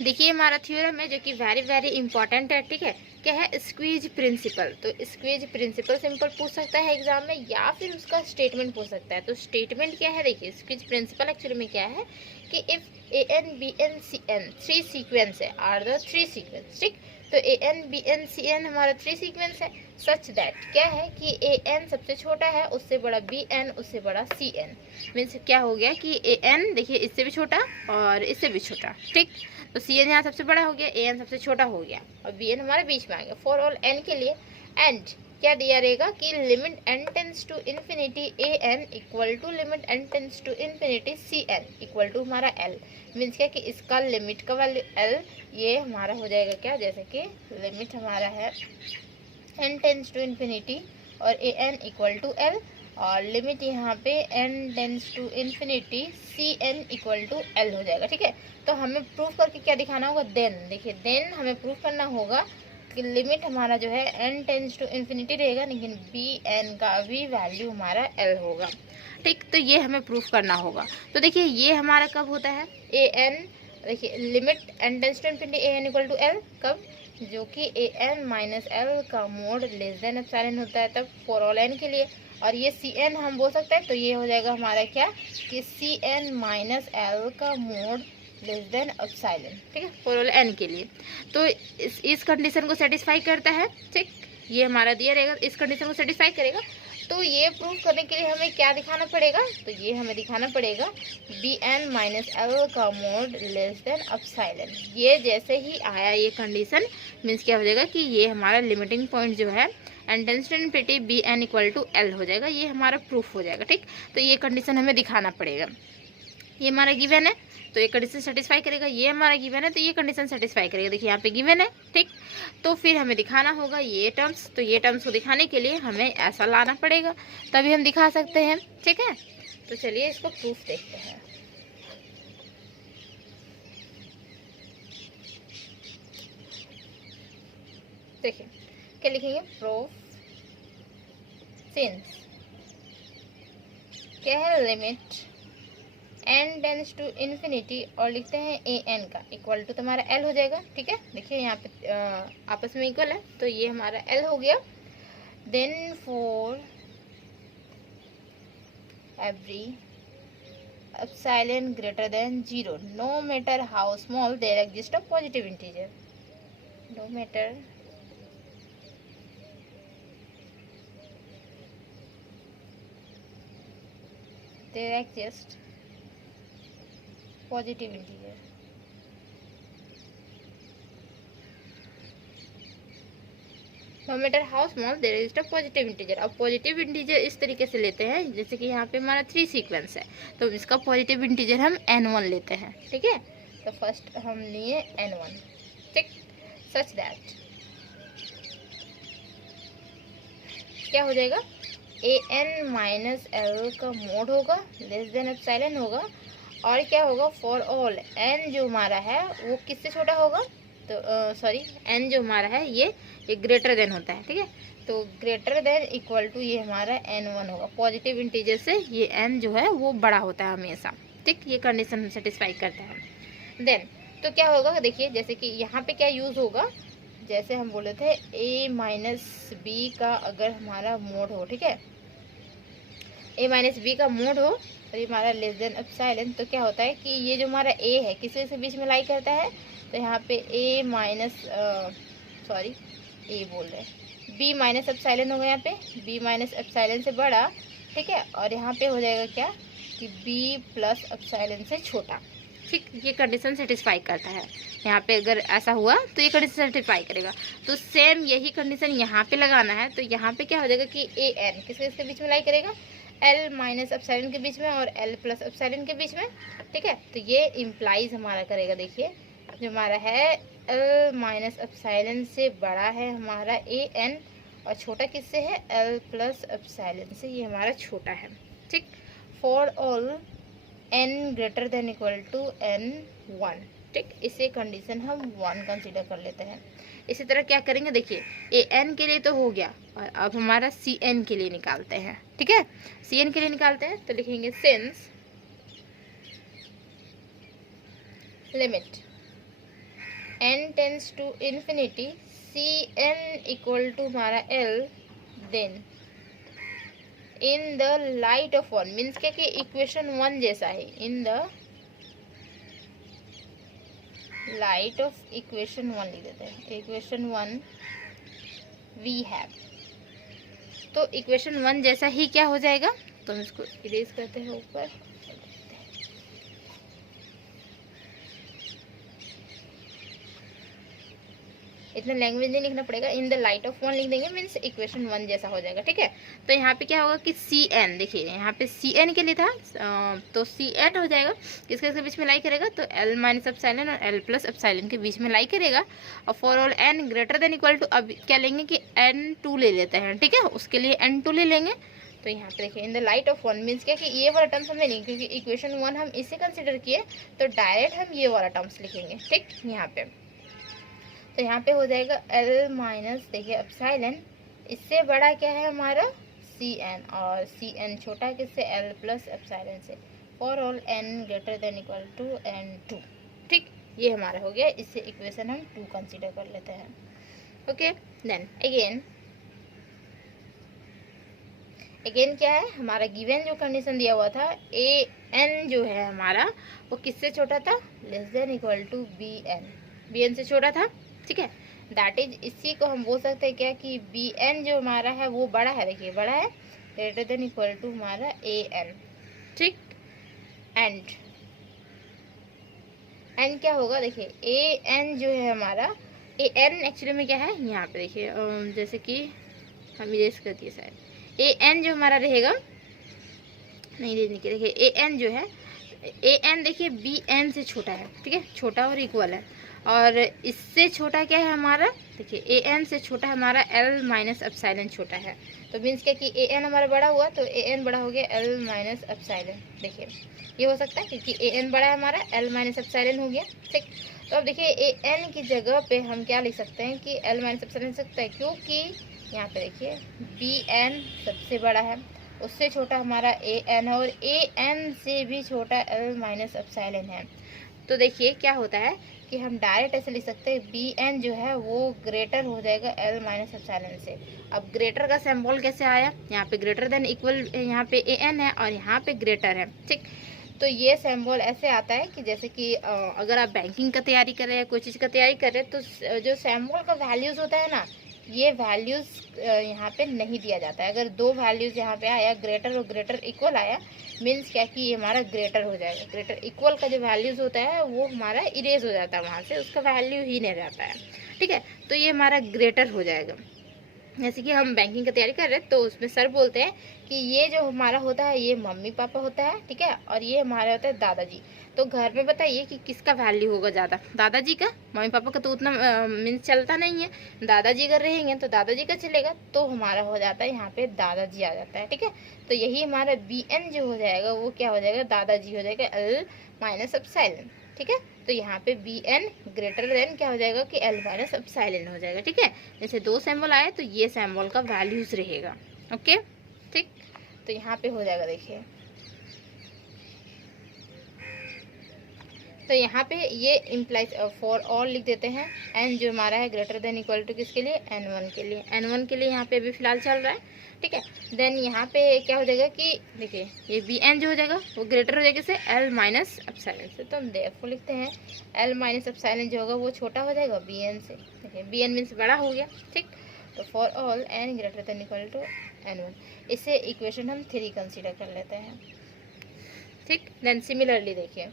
देखिए हमारा थ्योरम है जो कि वेरी वेरी इंपॉर्टेंट है, ठीक है। क्या है? Squeeze principle. तो स्क्वीज प्रिंसिपल सिंपल पूछ सकता है एग्जाम में, या फिर उसका स्टेटमेंट पूछ सकता है। तो स्टेटमेंट क्या है? देखिए स्क्वीज प्रिंसिपल एक्चुअली में क्या है कि if a n b n c n three sequence है, आर द थ्री सीक्वेंस, ठीक। तो a n b n c n हमारा थ्री सीक्वेंस है, सच दैट क्या है कि ए एन सबसे छोटा है, उससे बड़ा बी एन, उससे बड़ा सी एन। मीन्स क्या हो गया कि ए एन देखिए इससे भी छोटा और इससे भी छोटा, ठीक। तो सी एन यहाँ सबसे बड़ा हो गया, ए एन सबसे छोटा हो गया और बी एन हमारे बीच में आ गया। फॉर ऑल एन के लिए एंड क्या दिया रहेगा कि limit N tends to infinity A N equal to limit N tends to infinity C N equal to हमारा एल। मीन्स क्या कि इसका लिमिट का वैल्यू एल, ये हमारा हो जाएगा क्या, जैसे कि लिमिट हमारा है एन टेंस टू इन्फिनिटी और A N equal to L, और लिमिट यहाँ पे N tends to infinity C N equal to L हो जाएगा, ठीक है। तो हमें प्रूफ करके क्या दिखाना होगा? देन देखिए देन हमें प्रूफ करना होगा कि लिमिट हमारा जो है एन टेंस टू इन्फिनिटी रहेगा, लेकिन बी एन का भी वैल्यू हमारा एल होगा, ठीक। तो ये हमें प्रूफ करना होगा। तो देखिए ये हमारा कब होता है? ए एन, देखिए limit N tends to infinity A N equal to L, कब? जो कि ए एन माइनस एल का मोड लेस देन एप्सिलॉन होता है, तब फॉर ऑल एन के लिए। और ये सी एन हम बोल सकते हैं, तो ये हो जाएगा हमारा क्या कि सी एन माइनस एल का मोड लेस देन एप्सिलॉन, ठीक है, फॉर ऑल एन के लिए। तो इस कंडीशन को सेटिस्फाई करता है, ठीक। ये हमारा दिया रहेगा, इस कंडीशन को सेटिस्फाई करेगा। तो ये प्रूव करने के लिए हमें क्या दिखाना पड़ेगा? तो ये हमें दिखाना पड़ेगा बी एन माइनस एल का मोड लेस देन एप्सिलॉन। ये जैसे ही आया ये कंडीशन, मीन्स क्या हो जाएगा कि ये हमारा लिमिटिंग पॉइंट जो है N tends to infinity B N equal to L हो जाएगा, ये हमारा प्रूफ हो जाएगा, ठीक। तो ये कंडीशन हमें दिखाना पड़ेगा। ये हमारा गिवन है तो ये कंडीशन सेटिस्फाई करेगा, ये हमारा गिवन है तो ये कंडीशन सेटिस्फाई करेगा। देखिए यहाँ पे गिवन है, ठीक। तो फिर हमें दिखाना होगा ये टर्म्स, तो ये टर्म्स को दिखाने के लिए हमें ऐसा लाना पड़ेगा, तभी हम दिखा सकते हैं, ठीक है। तो चलिए इसको प्रूफ देखते हैं। देखिए क्या लिखेंगे? प्रूफ सिंस क्या है? Limit N tends to infinity और लिखते हैं ए एन का इक्वल टू तुम्हारा एल हो जाएगा, ठीक है। देखिए यहाँ पे आपस में इक्वल है तो ये हमारा एल हो गया। Then for every epsilon greater than 0 no matter how small there exist a positive integer, no matter there exist positive integer, no matter how small there is a positive integer. अब positive integer इस तरीके से लेते हैं, जैसे कि यहाँ पे हमारा थ्री सीक्वेंस है तो इसका पॉजिटिव इंटीजर हम n1 लेते हैं, ठीक है। तो फर्स्ट हम लिए n1, ठीक। सच दैट क्या हो जाएगा? ए एन माइनस एल का मोड होगा लेस देन एप्सिलॉन होगा, और क्या होगा? फॉर ऑल एन जो हमारा है वो किससे छोटा होगा? तो सॉरी एन जो हमारा है ये ग्रेटर देन होता है, ठीक है। तो ग्रेटर देन इक्वल टू ये हमारा n1 होगा। पॉजिटिव इंटीजर से ये n जो है वो बड़ा होता है हमेशा, ठीक। ये कंडीशन हम सेटिस्फाई करता है। देन तो क्या होगा? देखिए जैसे कि यहाँ पे क्या यूज होगा, जैसे हम बोले थे a माइनस बी का अगर हमारा मोड हो, ठीक है, a माइनस बी का मोड हो और ये हमारा लेस देन एप्सिलॉन, तो क्या होता है कि ये जो हमारा a है किसके से बीच में लाई करता है? तो यहाँ पे a माइनस सॉरी ए बोल रहे हैं बी माइनस एप्सिलॉन होगा, यहाँ पे बी माइनस एप्सिलॉन से बड़ा, ठीक है। और यहाँ पे हो जाएगा क्या कि बी प्लस एप्सिलॉन से छोटा, ठीक। ये कंडीशन सेटिस्फाई करता है। यहाँ पे अगर ऐसा हुआ तो ये कंडीशन सेटिस्फाई करेगा। तो सेम यही कंडीशन यहाँ पे लगाना है। तो यहाँ पे क्या हो जाएगा कि ए एन किसके इसके बीच में लाई करेगा? एल माइनस एप्सिलॉन के बीच में और एल प्लस एप्सिलॉन के बीच में, ठीक है। तो ये इम्प्लाइज हमारा करेगा, देखिए जो हमारा है एल माइनस एप्सिलॉन से बड़ा है हमारा ए एन और छोटा किससे है? एल प्लस एप्सिलॉन से, ये हमारा छोटा है, ठीक। For all N greater than equal to N one, ठीक। इसे कंडीशन हम 1 कंसीडर कर लेते हैं। इसी तरह क्या करेंगे? देखिए ए एन के लिए तो हो गया और अब हमारा सी एन के लिए निकालते हैं, ठीक है। सी एन के लिए निकालते हैं तो लिखेंगे since limit n tends to infinity, C N equal to हमारा L, then in the light of one, means क्या कि इक्वेशन वन जैसा है, in the light of equation one लिख देते हैं, इक्वेशन वन वी हैव। तो इक्वेशन वन जैसा ही क्या हो जाएगा, तो हम इसको इरेज करते हैं ऊपर, इतना लैंग्वेज नहीं लिखना पड़ेगा, इन द लाइट ऑफ वन लिख देंगे, मीन्स इक्वेशन वन जैसा हो जाएगा। ठीक है, तो यहाँ पे क्या होगा कि सी एन, देखिए यहाँ पे सी एन के लिए था, तो सी एन हो जाएगा, किसके बीच में लाई करेगा, तो एल माइनस एप्सिलॉन और एल प्लस एप्सिलॉन के बीच में लाई करेगा। और for all N greater than equal to, अब क्या लेंगे कि एन टू ले लेते हैं। ठीक है, उसके लिए एन टू ले लेंगे। तो यहाँ पे देखिए इन the light of one means क्या कि ये वाला टर्म्स हमें नहीं, क्योंकि इक्वेशन वन हम इसे कंसिडर किए, तो डायरेक्ट हम ये वाला टर्म्स लिखेंगे। ठीक, यहाँ पे तो यहाँ पे हो जाएगा L माइनस, देखिए एप्सिलॉन, इससे बड़ा क्या है हमारा Cn, और Cn छोटा है किससे, L प्लस एप्सिलॉन से, for all n greater than equal to n2। ठीक, ये हमारा हो गया, इससे इक्वेशन हम 2 कंसीडर कर लेते हैं। ओके, देन अगेन क्या है हमारा गिवन जो कंडीशन दिया हुआ था, an जो है हमारा वो किससे छोटा था, less than equal to bn से छोटा था। ठीक है, दैट इज, इसी को हम बोल सकते हैं क्या कि bn जो हमारा है वो बड़ा है, देखिए बड़ा है, ग्रेटर देन इक्वल टू हमारा an। ठीक, एंड क्या होगा, देखिए an जो है हमारा, an एक्चुअली में क्या है, यहाँ पे देखिए जैसे कि हम इरेज कर दिए शायद, an जो हमारा रहेगा, नहीं देखिए an जो है, an देखिए bn से छोटा है। ठीक है, छोटा और इक्वल है, और इससे छोटा क्या है हमारा, देखिए an से छोटा हमारा L माइनस एप्सिलॉन छोटा है। तो मीन्स क्या कि an हमारा बड़ा हुआ, तो an बड़ा हो गया L माइनस एप्सिलॉन। देखिए ये हो सकता है क्योंकि an बड़ा है हमारा, L माइनस एप्सिलॉन हो गया। ठीक, तो अब देखिए an की जगह पे हम क्या लिख सकते हैं कि L माइनस एप्सिलॉन लिख सकते हैं, क्योंकि यहाँ पे देखिए bn सबसे बड़ा है, उससे छोटा हमारा an है, और an से भी छोटा L माइनस एप्सिलॉन है। तो देखिए क्या होता है कि हम डायरेक्ट ऐसे लिख सकते हैं, bn जो है वो ग्रेटर हो जाएगा L माइनस एप्सिलॉन से। अब ग्रेटर का सिंबल कैसे आया, यहाँ पे ग्रेटर देन इक्वल, यहाँ पे an है और यहाँ पे ग्रेटर है। ठीक, तो ये सिंबल ऐसे आता है कि जैसे कि अगर आप बैंकिंग का तैयारी कर रहे हैं, कोई चीज़ का तैयारी कर रहे हैं, तो जो सिंबल का वैल्यूज़ होता है ना, ये वैल्यूज़ यहाँ पे नहीं दिया जाता है। अगर 2 वैल्यूज़ यहाँ पे आया, ग्रेटर और ग्रेटर इक्वल आया, मीन्स क्या कि ये हमारा ग्रेटर हो जाएगा। ग्रेटर इक्वल का जो वैल्यूज़ होता है वो हमारा इरेज हो जाता है, वहाँ से उसका वैल्यू ही नहीं रहता है। ठीक है, तो ये हमारा ग्रेटर हो जाएगा। जैसे कि हम बैंकिंग की तैयारी कर रहे हैं, तो उसमें सर बोलते हैं कि ये जो हमारा होता है ये मम्मी पापा होता है, ठीक है, और ये हमारा होता है दादाजी। तो घर में बताइए कि किसका वैल्यू होगा ज़्यादा, दादाजी का। मम्मी पापा का तो उतना मीन्स चलता नहीं है, दादाजी अगर रहेंगे तो दादाजी का चलेगा, तो हमारा हो जाता है यहाँ पे दादाजी आ जाता है। ठीक है, तो यही हमारा bn जो हो जाएगा वो क्या हो जाएगा, दादाजी हो जाएगा L माइनस एप्सिलॉन। ठीक है, तो यहाँ पे bn ग्रेटर देन क्या हो जाएगा कि L माइनस एप्सिलॉन हो जाएगा। ठीक है, जैसे 2 सिंबल आए तो ये सिंबल का वैल्यूज रहेगा। ओके, ठीक, तो यहाँ पे हो जाएगा, देखिए तो यहाँ पे ये इम्प्लाइज फॉर ऑल लिख देते हैं, n जो हमारा है ग्रेटर देन इक्वल टू किसके लिए, n1 के लिए, n1 के लिए यहाँ पे अभी फिलहाल चल रहा है। ठीक है, देन यहाँ पे क्या हो जाएगा कि देखिए ये bn जो हो जाएगा वो ग्रेटर हो जाएगा से L माइनस एप्सिलॉन से, तो हम देयरफॉर लिखते हैं L माइनस एप्सिलॉन जो होगा वो छोटा हो जाएगा bn से। देखिए bn मीन्स बड़ा हो गया। ठीक, तो for all n greater than equal to n1, इसे इक्वेशन हम 3 कंसिडर कर लेते हैं। ठीक, देन सिमिलरली देखिए,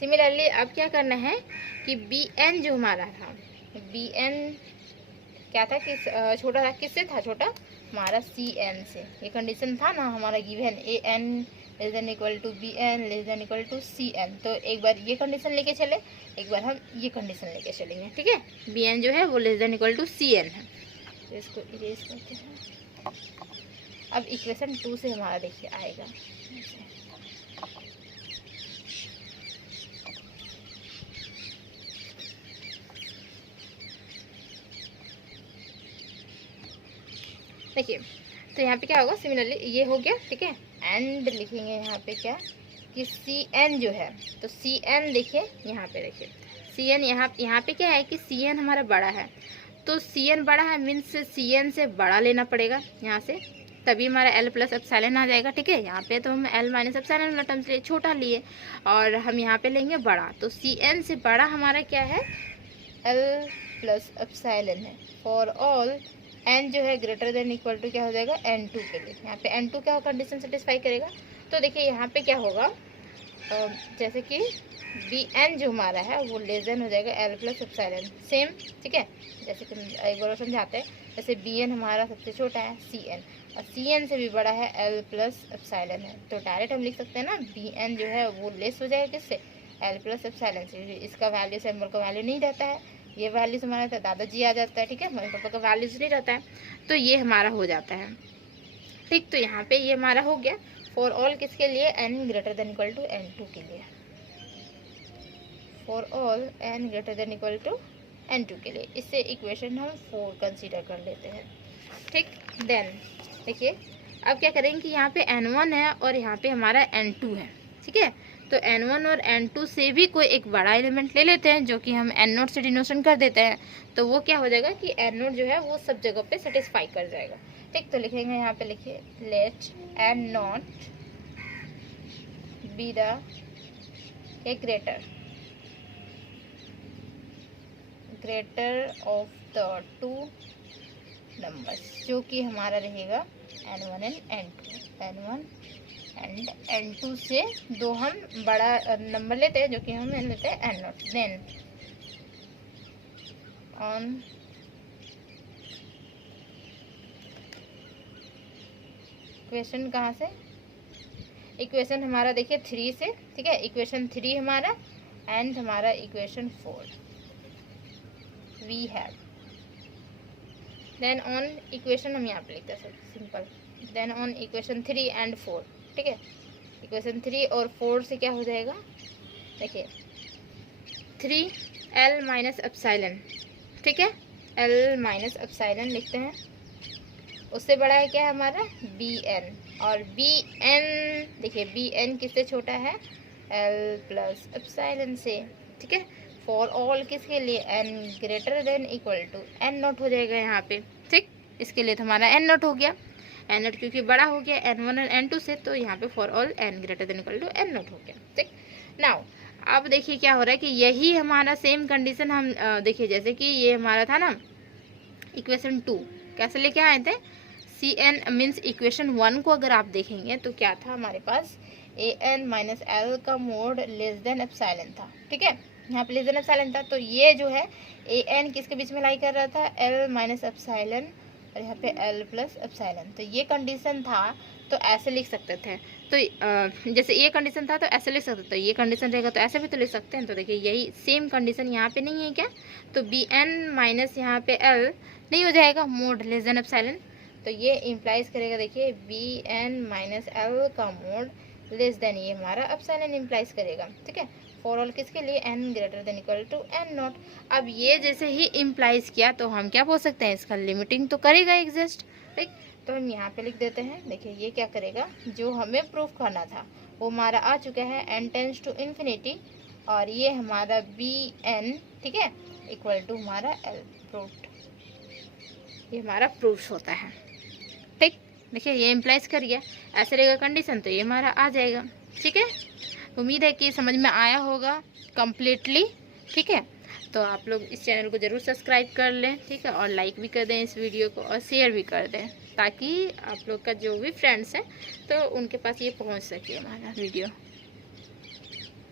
सिमिलरली अब क्या करना है कि bn जो हमारा था, bn क्या था कि छोटा था, किससे था छोटा, हमारा cn से। ये कंडीशन था ना हमारा given, an less than equal to bn less than equal to cn। तो एक बार ये कंडीशन लेके चले, एक बार हम ये कंडीशन लेके चलेंगे। ठीक है, bn जो है वो less than equal to cn है, तो इसको इरेज करते हैं। अब इक्वेशन 2 से हमारा देखिए आएगा, देखिए तो यहाँ पे क्या होगा, सिमिलरली ये हो गया। ठीक है, एंड लिखेंगे यहाँ पे क्या, कि सी एन जो है, तो सी एन देखिए यहाँ पे, देखिए सी एन यहाँ पे क्या है कि सी एन हमारा बड़ा है, तो सी एन बड़ा है मीन्स सी एन से बड़ा लेना पड़ेगा यहाँ से, तभी हमारा एल प्लस एप्सिलॉन आ जाएगा। ठीक है, यहाँ पे तो हम एल माइनस एप्सिलॉन वाला टर्म्स लिए, छोटा लिए, और हम यहाँ पे लेंगे बड़ा, तो सी एन से बड़ा हमारा क्या है, एल प्लस एप्सिलॉन है। फॉर ऑल एन जो है ग्रेटर देन इक्वल टू क्या हो जाएगा, एन टू के लिए। यहाँ पे एन टू क्या कंडीशन सेटिस्फाई करेगा, तो देखिए यहाँ पे क्या होगा, जैसे कि बी एन जो हमारा है वो लेस देन हो जाएगा एल प्लस एप्सिलॉन, सेम। ठीक है, जैसे कि एक बार समझाते हैं, जैसे बी एन हमारा सबसे छोटा है सी एन, और सी एन से भी बड़ा है एल प्लस एप्सिलॉन है, तो डायरेक्ट हम लिख सकते हैं ना, बी एन जो है वो लेस हो जाएगा किससे, एल प्लस एप्सिलॉन से। इसका वैल्यू सिंबल का वैल्यू नहीं रहता है, ये वैल्यू हमारा दादाजी आ जाता है। ठीक है, मम्मी पापा का वैल्यूज नहीं रहता है, तो ये हमारा हो जाता है। ठीक, तो यहाँ पे ये हमारा हो गया फॉर ऑल किसके लिए, N greater than equal to N two के लिए, for all N greater than equal to N two के लिए। इससे इक्वेशन हम 4 कंसीडर कर लेते हैं। ठीक, देन देखिए अब क्या करेंगे कि यहाँ पे n1 है और यहाँ पे हमारा n2 है। ठीक है, तो n1 और n2 से भी कोई एक बड़ा एलिमेंट ले लेते हैं, जो कि हम n0 से डिनोशन कर देते हैं, तो वो क्या हो जाएगा कि n0 जो है वो सब जगह पे सेटिस्फाई कर जाएगा। ठीक, तो लिखेंगे यहाँ पे, लिखिए let n0 be the greater of the 2 numbers, जो कि हमारा रहेगा n1 and n2। n1 and n2 से दो हम बड़ा नंबर लेते हैं, जो कि हम लेते हैं n0। देन ऑन इक्वेशन कहाँ से, इक्वेशन हमारा देखिए 3 से। ठीक है, इक्वेशन 3 हमारा एंड हमारा equation 4 we have. Then on equation हम यहाँ पे लिखते हैं simple, then on equation 3 and 4। ठीक है, इक्वेशन 3 और 4 से क्या हो जाएगा, देखिए 3 एल माइनस एप्सिलॉन। ठीक है, एल माइनस एप्सिलॉन लिखते हैं, उससे बड़ा है क्या है हमारा बी एन, और बी एन देखिए बी एन किससे छोटा है, एल प्लस एप्सिलॉन से। ठीक है, फॉर ऑल किसके लिए, N greater than equal to N naught हो जाएगा यहाँ पे। ठीक, इसके लिए तो हमारा एन नॉट हो गया, एन नॉट क्योंकि बड़ा हो गया n1 और n2 से, तो यहाँ पे for all N greater than equal to N naught हो गया। ठीक, नाउ अब देखिए क्या हो रहा है कि यही हमारा सेम कंडीशन हम देखिए, जैसे कि ये हमारा था ना इक्वेशन 2, कैसे लेके आए थे, सी एन मीन्स इक्वेशन 1 को अगर आप देखेंगे तो क्या था हमारे पास, ए एन माइनस एल का मोड लेस देन एप्सिलॉन था। ठीक है, यहाँ पे लेस देन एप्सिलॉन था, तो ये जो है ए एन किसके बीच में लाई कर रहा था, एल माइनस एप्सिलॉन, और यहाँ पे एल प्लस एप्सिलॉन। तो ये कंडीशन था, तो ऐसे लिख सकते थे, तो जैसे ये कंडीशन था तो ऐसे लिख सकते थे, तो ये कंडीशन रहेगा तो ऐसे भी तो लिख सकते हैं। तो देखिए यही सेम कंडीशन यहाँ पे नहीं है क्या, तो बी एन माइनस यहाँ पे एल नहीं हो जाएगा, मोड लेस देन एप्सिलॉन, तो ये इम्प्लाइज करेगा, देखिए बी एन माइनस एल का मोड लेस देन ये हमारा एप्सिलॉन इम्प्लाइज करेगा। ठीक है, फॉर ऑल किसके लिए, N greater than equal to N naught. अब ये जैसे ही इम्प्लाइज किया तो हम क्या बोल सकते हैं, इसका लिमिटिंग तो करेगा एग्जिस्ट। ठीक, तो हम यहाँ पे लिख देते हैं, देखिए ये क्या करेगा, जो हमें प्रूफ करना था वो हमारा आ चुका है, एन टेंस टू इन्फिनिटी, और ये हमारा बी एन, ठीक है, इक्वल टू हमारा एल, प्रूफ, ये हमारा प्रूफ होता है। ठीक, देखिए ये इम्प्लाइज कर गया, ऐसे रहेगा कंडीशन, तो ये हमारा आ जाएगा। ठीक है, उम्मीद है कि समझ में आया होगा कंप्लीटली। ठीक है, तो आप लोग इस चैनल को ज़रूर सब्सक्राइब कर लें। ठीक है, और लाइक भी कर दें इस वीडियो को, और शेयर भी कर दें, ताकि आप लोग का जो भी फ्रेंड्स हैं तो उनके पास ये पहुंच सके हमारा वीडियो।